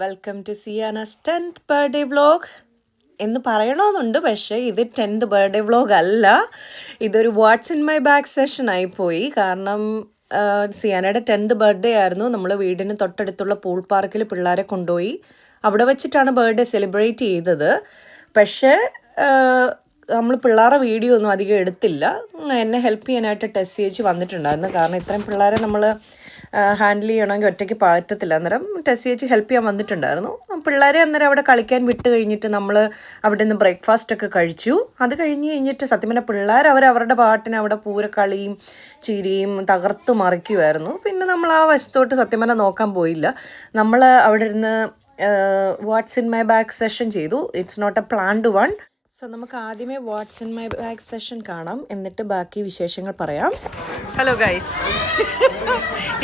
Welcome to Siyana's 10th birthday vlog എന്ന് പറയണമെന്നുണ്ട്. പക്ഷേ ഇത് 10th ബർത്ത്ഡേ വ്ലോഗ് അല്ല, ഇതൊരു what's in my bag session ആയിപ്പോയി. കാരണം സിയാനയുടെ 10th ബർത്ത്ഡേ ആയിരുന്നു. നമ്മൾ വീടിന് തൊട്ടടുത്തുള്ള പൂൾ പാർക്കിൽ പിള്ളേരെ കൊണ്ടുപോയി അവിടെ വെച്ചിട്ടാണ് ബർത്ത്ഡേ സെലിബ്രേറ്റ് ചെയ്തത്. പക്ഷേ നമ്മൾ പിള്ളേരുടെ വീഡിയോ ഒന്നും അധികം എടുത്തില്ല. എന്നെ ഹെൽപ്പ് ചെയ്യാനായിട്ട് ടെസ്റ്റ് ചേച്ചി വന്നിട്ടുണ്ടായിരുന്നു. കാരണം ഇത്രയും പിള്ളേരെ നമ്മൾ ഹാൻഡിൽ ചെയ്യണമെങ്കിൽ ഒറ്റയ്ക്ക് പറ്റത്തില്ല. അന്നേരം ടെസ്റ്റ് ചേച്ചി ഹെൽപ്പ് ചെയ്യാൻ വന്നിട്ടുണ്ടായിരുന്നു. പിള്ളേരെ അന്നേരം അവിടെ കളിക്കാൻ വിട്ട് കഴിഞ്ഞിട്ട് നമ്മൾ അവിടെ നിന്ന് ബ്രേക്ക്ഫാസ്റ്റ് ഒക്കെ കഴിച്ചു. അത് കഴിഞ്ഞിട്ട് സത്യം പറഞ്ഞാൽ പിള്ളേർ അവരുടെ പാട്ടിന് അവിടെ പൂരക്കളിയും ചിരിയും തകർത്ത് മറിക്കുമായിരുന്നു. പിന്നെ നമ്മൾ ആ വശത്തോട്ട് സത്യം പറഞ്ഞാൽ നോക്കാൻ പോയില്ല. നമ്മൾ അവിടെ ഇരുന്ന് what's in my bag session ചെയ്തു. It's not a planned one. So നമുക്ക് ആദ്യമേ what's in my bag session കാണാം, എന്നിട്ട് ബാക്കി വിശേഷങ്ങൾ പറയാം. ഹലോ ഗൈസ്,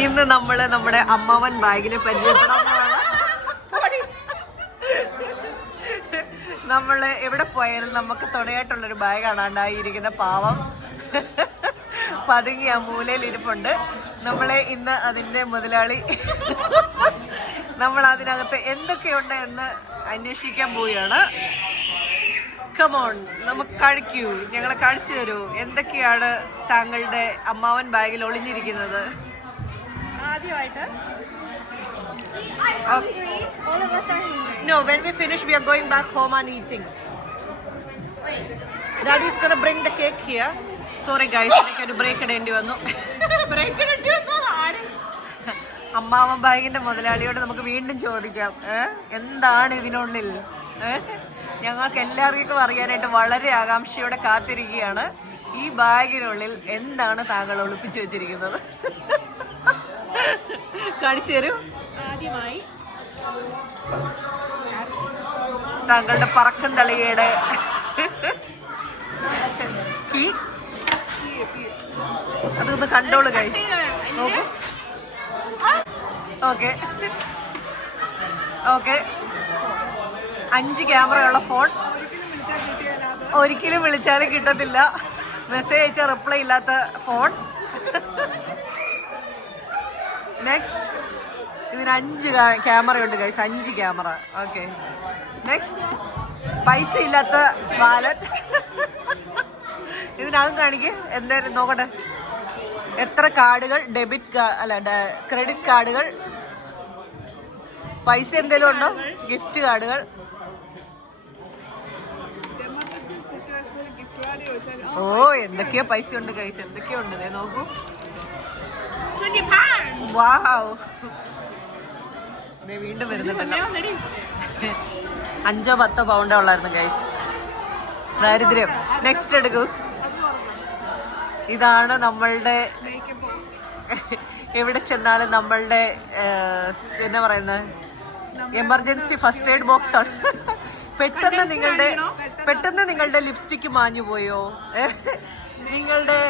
ഇന്ന് നമ്മൾ നമ്മുടെ അമ്മാവൻ ബാഗിനെ പരിചയപ്പെടാൻ നമ്മൾ എവിടെ പോയാലും നമുക്ക് തുണയായിട്ടുള്ളൊരു ബാഗ് കാണാണ്ടായിരിക്കുന്ന പാവം പതുങ്ങി ആ മൂലയിൽ ഇരിപ്പുണ്ട്. നമ്മളെ ഇന്ന് അതിൻ്റെ മുതലാളി നമ്മൾ അതിനകത്ത് എന്തൊക്കെയുണ്ട് എന്ന് അന്വേഷിക്കാൻ പോവുകയാണ്. കമോൺ, നമുക്ക് കഴിക്കൂ, ഞങ്ങളെ കാണിച്ചു തരൂ എന്തൊക്കെയാണ് താങ്കളുടെ അമ്മാവൻ ബാഗിൽ ഒളിഞ്ഞിരിക്കുന്നത്. ആദ്യമായിട്ട് No, when we finish we are going back home and eating. Daddy is going to bring the cake here. Sorry guys, എനിക്കൊരു ബ്രേക്ക് ഇടേണ്ടി വന്നു. അമ്മാവൻ ബാഗിന്റെ മുതലാളിയോട് നമുക്ക് വീണ്ടും ചോദിക്കാം, എന്താണ് ഇതിനുള്ളിൽ. ഞങ്ങൾക്ക് എല്ലാവർക്കും അറിയാനായിട്ട് വളരെ ആകാംക്ഷയോടെ കാത്തിരിക്കുകയാണ്. ഈ ബാഗിനുള്ളിൽ എന്താണ് താങ്കൾ ഒളിപ്പിച്ചു വെച്ചിരിക്കുന്നത്? കാണിച്ചു തരൂ. ആദ്യമായി താങ്കളുടെ പറക്കും തളികയുടെ അതൊന്ന് കണ്ടോളൂ ഗൈസ്, നോക്കൂ. ഓക്കെ 5 ക്യാമറയുള്ള ഫോൺ. ഒരിക്കലും വിളിച്ചാലും കിട്ടത്തില്ല, മെസ്സേജ് അയച്ചാൽ റിപ്ലൈ ഇല്ലാത്ത ഫോൺ. നെക്സ്റ്റ്, ഇതിന് 5 ക്യാമറയുണ്ട് ഗൈസ്, 5 ക്യാമറ. ഓക്കെ, നെക്സ്റ്റ്, പൈസ ഇല്ലാത്ത വാലറ്റ്. ഇതിനകം കാണിക്ക്, എന്തായാലും നോക്കട്ടെ എത്ര കാർഡുകൾ, ക്രെഡിറ്റ് കാർഡുകൾ, പൈസ എന്തെങ്കിലും ഉണ്ടോ, ഗിഫ്റ്റ് കാർഡുകൾ. ഓ, എന്തൊക്കെയോ പൈസ ഉണ്ട് ഗൈസ്, എന്തൊക്കെയോ ഉണ്ട്, നോക്കൂ. വാവ്, വീണ്ടും വരുന്നുണ്ടല്ലോ. 5-10 പൗണ്ടേ ഉള്ളായിരുന്നു ഗൈസ്. ദാരിദ്ര്യം. നെക്സ്റ്റ് എടുക്കൂ. ഇതാണ് നമ്മളുടെ, എവിടെ ചെന്നാലും നമ്മളുടെ എന്നാ പറയുന്നത്, എമർജൻസി ഫസ്റ്റ് എയ്ഡ് ബോക്സ് ആണ്. പെട്ടെന്ന് നിങ്ങളുടെ ലിപ്സ്റ്റിക്ക് മാഞ്ഞു പോയോ, നിങ്ങളുടെ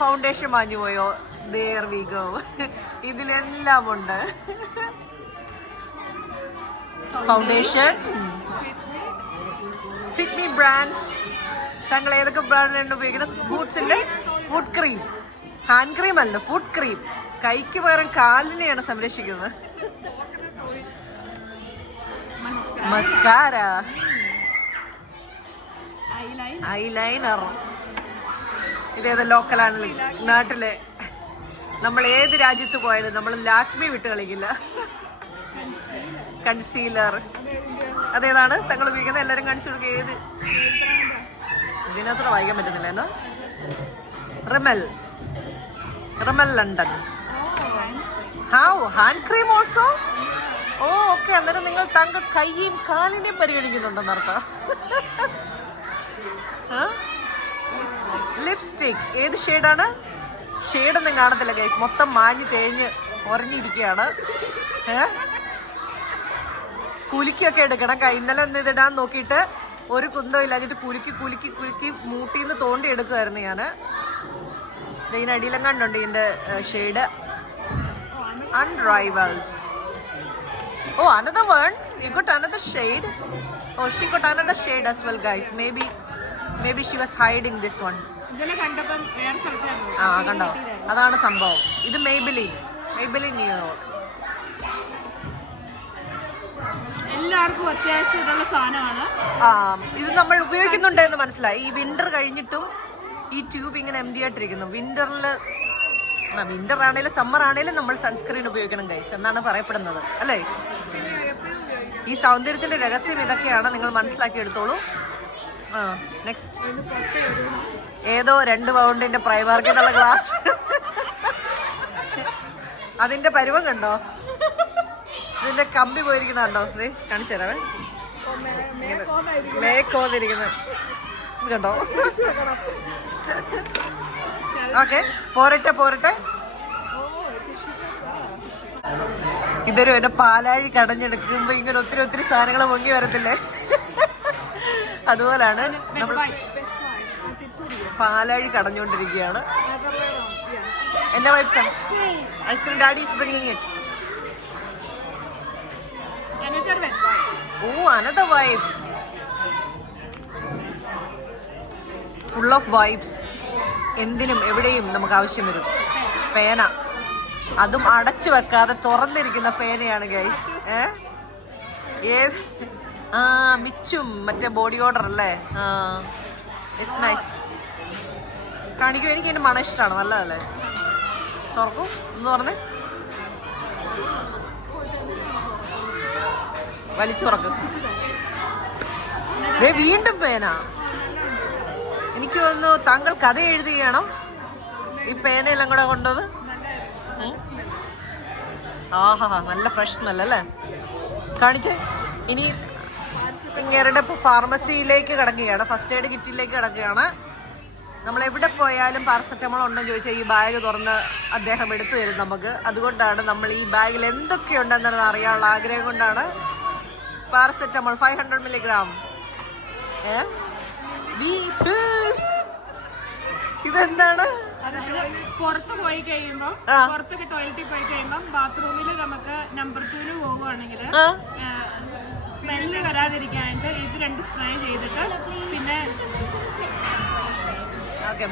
ഫൗണ്ടേഷൻ മാഞ്ഞു പോയോ, there we go. ഇതിലെല്ലാം ഉണ്ട്. Foundation, fit me brand. താങ്കൾ ഏതൊക്കെ ബ്രാൻഡിലാണ് ഉപയോഗിക്കുന്നത്? ബൂട്ട്സിന്റെ ഫുഡ് ക്രീം, ഹാൻഡ് ക്രീം അല്ല, ഫുഡ് ക്രീം. കൈക്ക് പകരം കാലിനെയാണ് സംരക്ഷിക്കുന്നത്. Mascara, eyeliner. ഇതേത് ലോക്കലാണ്, നാട്ടിലെ. നമ്മൾ ഏത് രാജ്യത്ത് പോയാലും നമ്മൾ ലാക്മി വിട്ട് കളിക്കില്ല. കൺസീലർ, അതേതാണ് താങ്കൾ ഉപയോഗിക്കുന്നത്? എല്ലാവരും കാണിച്ചു കൊടുക്കുക. ഏത്? ഇതിനകത്തോടെ വായിക്കാൻ പറ്റുന്നില്ല. എന്നാ Rimmel London. Hand cream also. Oh, okay. അന്നേരം നിങ്ങൾ താങ്കൾ കൈയും കാലിനെയും പരിഗണിക്കുന്നുണ്ടെന്നർത്ഥം. ലിപ്സ്റ്റിക് ഏത് ഷെയ്ഡാണ്? ഷെയ്ഡൊന്നും കാണത്തില്ല ഗൈസ്, മൊത്തം മാഞ്ഞ് തേഞ്ഞ് ഉറഞ്ഞിരിക്കുകയാണ്. കുലുക്കിയൊക്കെ എടുക്കണം. ഇന്നലെ ഒന്ന് ഇതിടാൻ നോക്കിയിട്ട് ഒരു കുന്തം ഇല്ലാഞ്ഞിട്ട് കുലുക്കി മൂട്ടിന്ന് തോണ്ടി എടുക്കുമായിരുന്നു ഞാൻ. ഇതിനടിയിലും കണ്ടുണ്ട് ഇതിൻ്റെ shade. Unrivaled. Oh, another one. You got another shade. Oh, she got another shade as well, guys. Maybe she was hiding this one. കണ്ടോ, അതാണ് സംഭവം. ഇത് Maybelline New York. എല്ലാവർക്കും അത്യാവശ്യമുള്ള സാധനമാണ്. ഇത് നമ്മൾ ഉപയോഗിക്കുന്നുണ്ട് എന്ന് മനസ്സിലായി. ഈ വിന്റർ കഴിഞ്ഞിട്ടും ഈ ട്യൂബ് ഇങ്ങനെ എംറ്റി ആയിട്ടിരിക്കുന്നു. വിന്റർ ആണെങ്കിലും സമ്മർ ആണെങ്കിലും നമ്മൾ സൺസ്ക്രീൻ ഉപയോഗിക്കണം ഗൈസ് എന്നാണ് പറയപ്പെടുന്നത് അല്ലേ? ഈ സൗന്ദര്യത്തിന്റെ രഹസ്യം ഇതൊക്കെയാണ്, നിങ്ങൾ മനസ്സിലാക്കി എടുത്തോളൂ. നെക്സ്റ്റ് ഏതോ 2 പൗണ്ടിന്റെ പ്രൈമാർക്കിനുള്ള ഗ്ലാസ്. അതിന്റെ പരുവം കണ്ടോ? ഇതിന്റെ കമ്പി പോയിരിക്കുന്നുണ്ടോ? ഇത് കാണിച്ചു തരാവേ. മേക്കോന്നിരിക്കുന്നത് ഇത് കണ്ടോ? ഓക്കെ, പോരട്ടെ. ഇതൊരു എന്നെ പാലാഴി കടഞ്ഞെടുക്കുമ്പോ ഇങ്ങനെ ഒത്തിരി സാധനങ്ങൾ പൊങ്ങി വരത്തില്ലേ? അതുപോലാണ് നമ്മൾ പാലാഴി കടഞ്ഞുകൊണ്ടിരിക്കുകയാണ്. എന്റെ vibes ice cream daddy is bringing it. Another vibes. Full of vibes. എന്തിനും എവിടെയും നമുക്ക് ആവശ്യം വരും പേന. അതും അടച്ചു വെക്കാതെ തുറന്നിരിക്കുന്ന പേനയാണ് ഗൈസ്. മിച്ചും മറ്റേ ബോഡി ഓർഡർ അല്ലേ? It's nice. കാണിക്കൂ, എനിക്ക് അതിന്റെ മണം ഇഷ്ടമാണ്. നല്ലതല്ലേ? തുറക്കൂ, ഒന്ന് തുറന്നേ. വലിച്ചു തുറക്കും. വീണ്ടും പേന. എനിക്ക് തോന്നുന്നു താങ്കൾ കഥ എഴുതുകയാണോ ഈ പേനയെല്ലാം കൂടെ കൊണ്ടത്? നല്ല ഫ്രഷ് സ്മെൽ അല്ലേ? കാണിച്ചേ. ഇനി ഇങ്ങേരുടെ ഫാർമസിയിലേക്ക് കിടക്കുകയാണ്, ഫസ്റ്റ് എയ്ഡ് കിറ്റിലേക്ക് കിടക്കുകയാണ്. നമ്മൾ എവിടെ പോയാലും പാരസെറ്റമോൾ ഉണ്ടെന്ന് ചോദിച്ചാൽ ഈ ബാഗ് തുറന്ന് അദ്ദേഹം എടുത്തു തരും നമുക്ക്. അതുകൊണ്ടാണ് നമ്മൾ ഈ ബാഗിൽ എന്തൊക്കെയുണ്ടെന്ന് അറിയാനുള്ള ആഗ്രഹം കൊണ്ടാണ് പാരസെറ്റമോൾ 500 milligram. ഇതെന്താണ്? പുറത്ത് പോയി കഴിയുമ്പോൾ, പുറത്തൊക്കെ ടോയ്ലറ്റിൽ പോയി കഴിയുമ്പോൾ ബാത്റൂമിൽ നമുക്ക് നമ്പർ 2 പോകുവാണെങ്കിൽ സ്മെല്ല് വരാതിരിക്കാനായിട്ട് ഇത് 2 സ്പ്രേ ചെയ്തിട്ട് പിന്നെ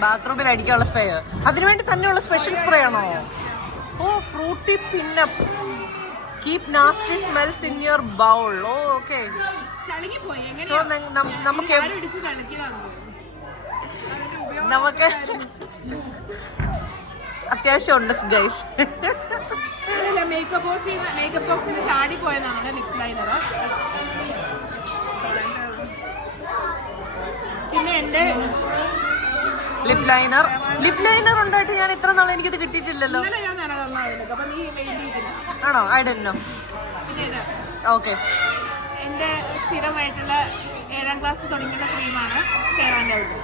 ബാത്റൂമിൽ അടിക്കാനുള്ള സ്പ്രേ. അതിനുവേണ്ടി തന്നെയുള്ള സ്പെഷ്യൽ സ്പ്രേ ആണോ? Frooti പിന്നപ്പ്. Keep nasty smells in your bowl. Okay. So നമുക്ക് അത്യാവശ്യം ഉണ്ട് ഗൈസ്. മേക്കപ്പ് ബോക്സിന് ചാടി പോയതാണ് ലിപ് ലൈനർ. പിന്നെ എന്റെ ലിപ് ലൈനർ ഉണ്ടായിട്ട് ഞാൻ ഇത്ര നാളെ എനിക്കിത് കിട്ടിയിട്ടില്ലല്ലോ. ആണോ? I don't know. ഓക്കെ. എന്റെ സ്ഥിരമായിട്ടുള്ള 7ാം ക്ലാസ് തുടങ്ങിയുള്ള ക്രീമാണ് ഫെയർ ആൻഡ് ലവ്ലി.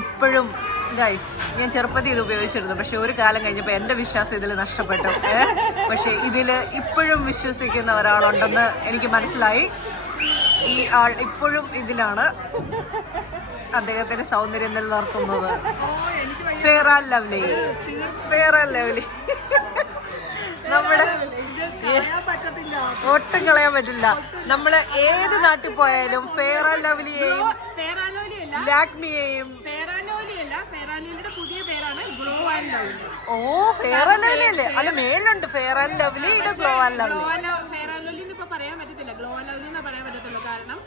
ഇപ്പോഴും ഗൈസ് ഞാൻ ചെറുപ്പത്തിൽ ഇത് ഉപയോഗിച്ചിരുന്നു. പക്ഷെ ഒരു കാലം കഴിഞ്ഞപ്പോൾ എൻ്റെ വിശ്വാസം ഇതിൽ നഷ്ടപ്പെട്ടു. പക്ഷെ ഇതിൽ ഇപ്പോഴും വിശ്വസിക്കുന്ന ഒരാളുണ്ടെന്ന് എനിക്ക് മനസ്സിലായി. ഈ ആൾ ഇപ്പോഴും ഇതിലാണ് അദ്ദേഹത്തിന്റെ സൗന്ദര്യം നിലനിർത്തുന്നത്. Fair and lovely. നമ്മുടെ ഒട്ടും കളയാൻ പറ്റില്ല. നമ്മള് ഏത് നാട്ടിൽ പോയാലും ഫെയർ ആൻഡ് ലവ്ലിയെയും ലാക്മിയെയും പുതിയ പേരാണ് Glow and Lovely. Fair and Lovely അല്ലേ? അല്ല, മേളിലുണ്ട് Fair and Lovely, Glow and Lovely. Fair and Lovely ഇപ്പൊ പറയാൻ പറ്റത്തില്ല, ഗ്ലോ ആൻഡ് ലവ്ലി എന്ന് പറയാൻ പറ്റത്തുള്ളൂ. കാരണം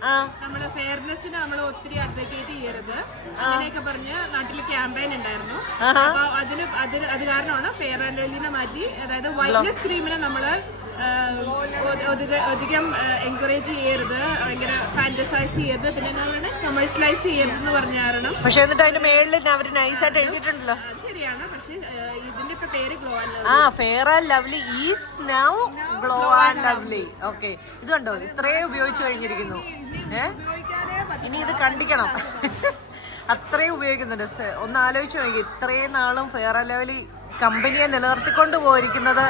നമ്മള് ഫെയർനെസ്സിന് നമ്മൾ ഒത്തിരി അഡ്വക്കേറ്റ് ചെയ്യരുത് അങ്ങനെയൊക്കെ പറഞ്ഞ് നാട്ടിൽ ക്യാമ്പയിൻ ഉണ്ടായിരുന്നു. അപ്പൊ അത് കാരണമാണ് ഫെയർ ആൻഡ് ലവ്ലിനെ മാറ്റി, അതായത് വൈറ്റ്നസ് ക്രീമിനെ നമ്മള് അധികം എൻകറേജ് ചെയ്യരുത്, ഭയങ്കര ഫാന്റസൈസ് ചെയ്യരുത്, പിന്നെ കമേഴ്ഷ്യലൈസ് ചെയ്യരുതെന്ന് പറഞ്ഞ കാരണം. പക്ഷെ എന്നിട്ട് അതിന്റെ മേളിൽ അവര് നൈസായിട്ട് എഴുതിയിട്ടുണ്ടല്ലോ. ശരിയാണ്, പക്ഷെ ഇതിന്റെ ഇപ്പൊ പേര് glow and Lovely. Fair and lovely is now glow and lovely. Okay, ഇത് കണ്ടോ, ഇത്രയും ഉപയോഗിച്ചു കഴിഞ്ഞിരിക്കുന്നു. ഇനി ഇത് കണ്ടിക്കണം. അത്രയും ഉപയോഗിക്കുന്നുണ്ട്. ഒന്ന് ആലോചിച്ച് നോക്കി, ഇത്രയും നാളും ഫെയർ ആൻഡ് ലവ്ലി കമ്പനിയെ നിലനിർത്തിക്കൊണ്ട് പോയിരിക്കുന്നത്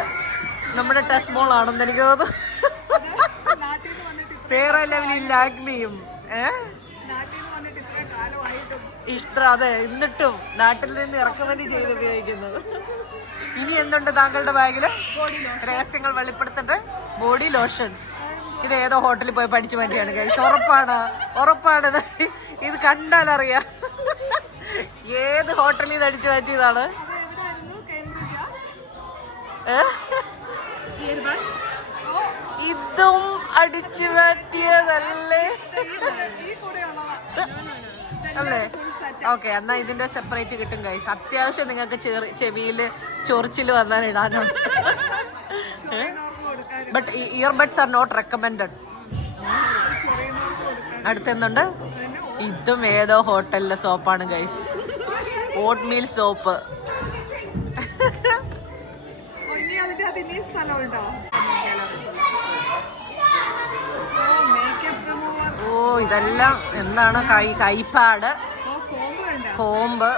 നമ്മുടെ ടെസ്റ്റ് മോൾ ആണെന്ന് എനിക്ക് തോന്നുന്നു. ഫെയർ ആൻഡ് ലവ്ലി ലാക്മിയും ഇഷ്ടം. അതെ, എന്നിട്ടും നാട്ടിൽ നിന്ന് ഇറക്കുമതി ചെയ്ത് ഉപയോഗിക്കുന്നത്. ഇനി എന്തുണ്ട് താങ്കളുടെ ബാഗില്? രഹസ്യങ്ങൾ വെളിപ്പെടുത്തട്ടെ. Body lotion. ഇത് ഏതോ ഹോട്ടലിൽ പോയി പഠിച്ചു മാറ്റിയാണ് ഗൈസ്. ഉറപ്പാണ്. ഇത് കണ്ടാലറിയാം ഏത് ഹോട്ടലിൽ നിന്ന് അടിച്ചു മാറ്റിയതാണ്. ഇതും അടിച്ചു മാറ്റിയതല്ലേ അല്ലേ? ഓക്കെ, എന്നാ ഇതിന്റെ സെപ്പറേറ്റ് കിട്ടും ഗൈസ്. അത്യാവശ്യം നിങ്ങൾക്ക് ചെവിയില് ചൊറിച്ചില് വന്നാൽ ഇടാനാണ്. But earbuds are not recommended. അടുത്തെന്തുണ്ട്? ഇതും ഏതോ ഹോട്ടലിലെ സോപ്പാണ് guys. Oatmeal soap. Oh, ഇതെല്ലാം എന്താണ്? കൈപ്പാട്, comb.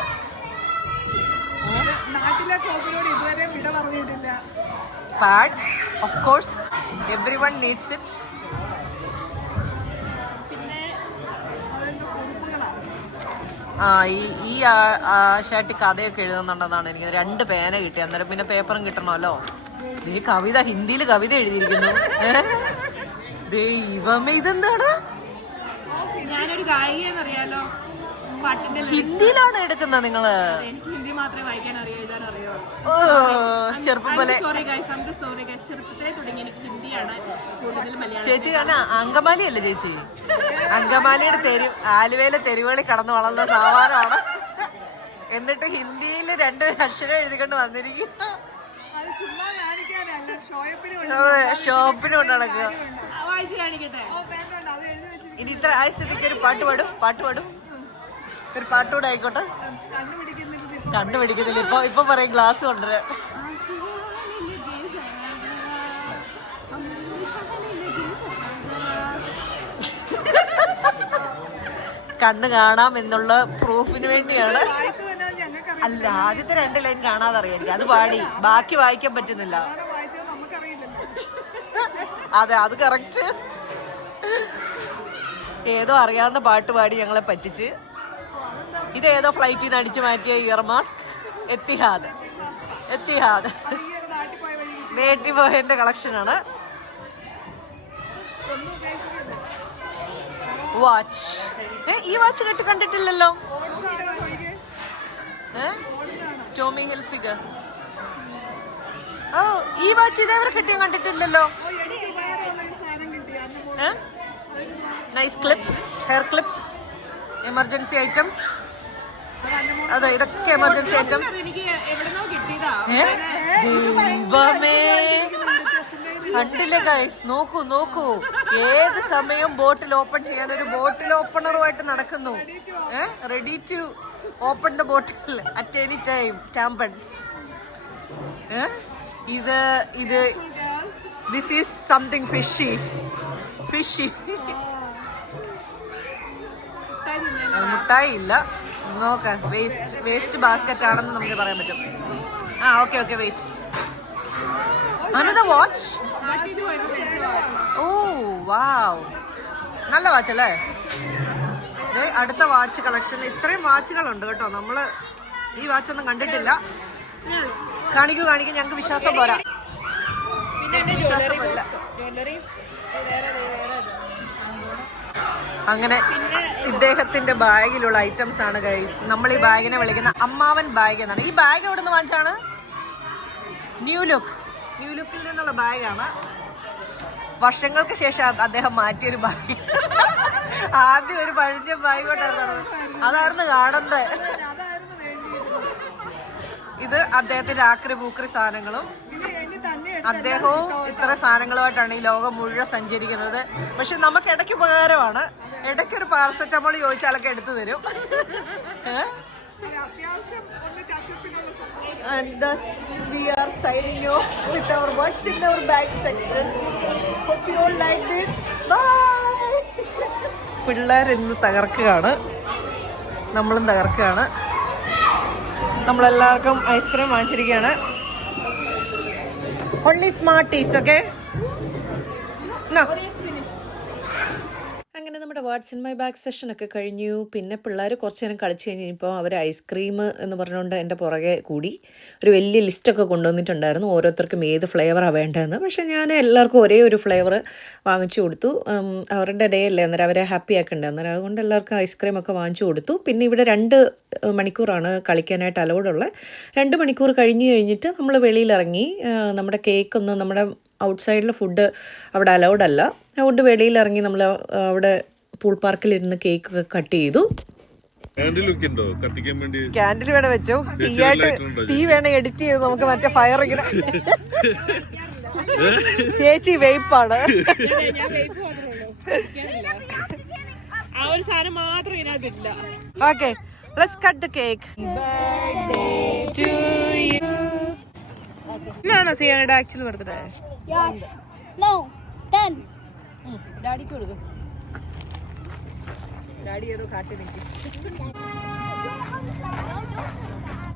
Pad, of course everyone needs it. ഈ ഷർട്ട് കഥയൊക്കെ എഴുതുന്നുണ്ടെന്നാണ് എനിക്ക് 2 പേന കിട്ടി. അന്നേരം പിന്നെ പേപ്പറും കിട്ടണമല്ലോ. ഈ കവിത ഹിന്ദിയിൽ കവിത എഴുതിയിരിക്കുന്നു. ദൈവമേ, ഇതെന്താണ്? ഞാനൊരു ഗായികയെന്നറിയാലോ. ഹിന്ദിയിലാണ് എടുക്കുന്നത് നിങ്ങള്? എനിക്ക് ഹിന്ദി മാത്രമേ വായിക്കാൻ അറിയാം. ഓ, ചെറുപ്പം പോലെ. ചെറുപ്പത്തിലേ തുടങ്ങി എനിക്ക് ഹിന്ദിയാണ് കൂടുതൽ. മലയാളം ചേച്ചി കാരണം അങ്കമാലി അല്ലേ ചേച്ചി? അങ്കമാലിയുടെ ആലുവയിലെ തെരുവുകളിൽ കടന്നു വളർന്ന സാവാറാണ്. എന്നിട്ട് ഹിന്ദിയിൽ 2 അക്ഷരം എഴുതിക്കൊണ്ട് വന്നിരിക്കും. ഷോപ്പിന് കൊണ്ട് നടക്കുക. വായിച്ചു കാണിക്കട്ടെ. ഇനി ഇത്ര ആഴ്ചത്തേക്ക് ഒരു പാട്ട് പാടും. ഒരു പാട്ടുകൂടെ ആയിക്കോട്ടെ. കണ്ടുപിടിക്കുന്നില്ല. ഇപ്പൊ പറയും ഗ്ലാസ് കൊണ്ടുവരാൻ. കണ്ണ് കാണാം എന്നുള്ള പ്രൂഫിന് വേണ്ടിയാണ്. അല്ല, ആദ്യത്തെ 2 ലൈൻ കാണാതെ അറിയായിരിക്കും. അത് പാടി ബാക്കി വായിക്കാൻ പറ്റുന്നില്ല. അതെ, അത് കറക്റ്റ്. ഏതോ അറിയാവുന്ന പാട്ട് പാടി ഞങ്ങളെ പറ്റിച്ച്. ഇതേതോ ഫ്ലൈറ്റിൽ നിന്ന് അടിച്ചു മാറ്റിയ ഇയർ മാസ്ക്. എത്തിഹാദ് നേട്ടി പോയതിന്റെ കളക്ഷനാണ്. വാച്ച്. ഈ വാച്ച് കണ്ടിട്ടില്ലല്ലോ. Tommy Hilfiger. ഓ, ഈ വാച്ച് ഇതേവരെ കിട്ടിയ കണ്ടിട്ടില്ലല്ലോ. Nice clip, hair clips, emergency items. അതെ, ഇതൊക്കെ എമർജൻസി ഐറ്റംസ്. ദൈവമേ, കണ്ടില്ലേ ഗൈസ്? നോക്കൂ, ഏത് സമയം ബോട്ടിൽ ഓപ്പൺ ചെയ്യാൻ ഒരു ബോട്ടിൽ ഓപ്പണറുമായിട്ട് നടക്കുന്നു. Ready to open the bottle at any time. Tampon. ഇത് ദിസ് ഈസ് സംതിങ് ഫിഷി. മുട്ടായി ഇല്ല. നോക്ക, വേസ്റ്റ് ബാസ്ക്കറ്റ് ആണെന്ന് നമുക്ക് പറയാൻ പറ്റും. Okay, wait. Another watch? Oh, wow, നല്ല വാച്ച് അല്ലേ? അടുത്ത വാച്ച് കളക്ഷൻ. ഇത്രയും വാച്ചുകളുണ്ട് കേട്ടോ. നമ്മള് ഈ വാച്ചൊന്നും കണ്ടിട്ടില്ല. കാണിക്കൂ, ഞങ്ങൾക്ക് വിശ്വാസം പോരാ. വിശ്വാസമില്ല. അങ്ങനെ ഇദ്ദേഹത്തിന്റെ ബാഗിലുള്ള ഐറ്റംസ് ആണ് ഗൈസ്. നമ്മൾ ഈ ബാഗിനെ വിളിക്കുന്ന അമ്മാവൻ ബാഗ് എന്നാണ്. ഈ ബാഗ് എവിടെ നിന്ന് വാങ്ങിച്ചാണ്? ന്യൂ ലുക്കിൽ നിന്നുള്ള ബാഗാണ്. വർഷങ്ങൾക്ക് ശേഷം അദ്ദേഹം മാറ്റിയൊരു ബാഗ്. ആദ്യം ഒരു പഴഞ്ച ബാഗ് കൊണ്ടായിരുന്നു. അതായിരുന്നു കാണുന്നത്. ഇത് അദ്ദേഹത്തിന്റെ ആക്രി പൂക്രി സാധനങ്ങളും. അദ്ദേഹവും ഇത്ര സാധനങ്ങളുമായിട്ടാണ് ഈ ലോകം മുഴുവൻ സഞ്ചരിക്കുന്നത്. പക്ഷെ നമുക്ക് ഇടയ്ക്ക് ഉപകാരമാണ്. ഇടയ്ക്കൊരു പാരസെറ്റമോൾ ചോദിച്ചാലൊക്കെ എടുത്തു തരും. And thus we are signing off with our what's in our bag section. Hope you all liked it. Bye. പിള്ളേർ ഇന്ന് തകർക്കുകയാണ്, നമ്മളും തകർക്കുകയാണ്. നമ്മളെല്ലാവർക്കും ഐസ്ക്രീം വാങ്ങിച്ചിരിക്കുകയാണ്. Only Smarties, okay? No. അങ്ങനെ നമ്മുടെ വാട്സ് ഇൻ മൈ ബാഗ് സെഷനൊക്കെ കഴിഞ്ഞു. പിന്നെ പിള്ളേർ കുറച്ച് നേരം കളിച്ച് കഴിഞ്ഞപ്പോൾ അവർ ഐസ്ക്രീം എന്ന് പറഞ്ഞുകൊണ്ട് എൻ്റെ പുറകെ കൂടി ഒരു വലിയ ലിസ്റ്റൊക്കെ കൊണ്ടുവന്നിട്ടുണ്ടായിരുന്നു. ഓരോരുത്തർക്കും ഏത് ഫ്ലേവറാണ് വേണ്ടതെന്ന്. പക്ഷേ ഞാൻ എല്ലാവർക്കും ഒരേ ഒരു ഫ്ലേവർ വാങ്ങിച്ചു കൊടുത്തു. അവരുടെ ഡേ അല്ലേ, അന്നേരം അവരെ ഹാപ്പി ആക്കണ്ടേ. അന്നേരം അതുകൊണ്ട് എല്ലാവർക്കും ഐസ്ക്രീമൊക്കെ വാങ്ങിച്ചു കൊടുത്തു. പിന്നെ ഇവിടെ 2 മണിക്കൂറാണ് കളിക്കാനായിട്ട് അലൗഡുള്ളത്. 2 മണിക്കൂർ കഴിഞ്ഞിട്ട് നമ്മൾ വെളിയിലിറങ്ങി നമ്മുടെ കേക്കൊന്ന് നമ്മുടെ ഔട്ട്സൈഡിൽ ഫുഡ് അവിടെ അലൗഡ് അല്ല. അതുകൊണ്ട് വെളിയിൽ ഇറങ്ങി നമ്മൾ അവിടെ പൂൾ പാർക്കിലിരുന്ന് കേക്ക് ഒക്കെ കട്ട് ചെയ്തു. ക്യാൻഡിൽ വേണം വെച്ചു. തീ വേണം എഡിറ്റ് ചെയ്ത് നമുക്ക് മറ്റേ ഫയർ ഇങ്ങനെ. ചേച്ചി വെയ്പ്പാണ്. ആ ഒരു സാധനം മാത്രം ഇതിനകത്തില്ല. Okay, let's cut the cake. ഇന്നാണോ സിയാനയുടെ ആക്ച്വൽ ബർത്ത്ഡേ? ഡാഡിക്ക് കൊടുക്കും. ഡാഡി ഏതോ കാട്ടി നിൽക്കും.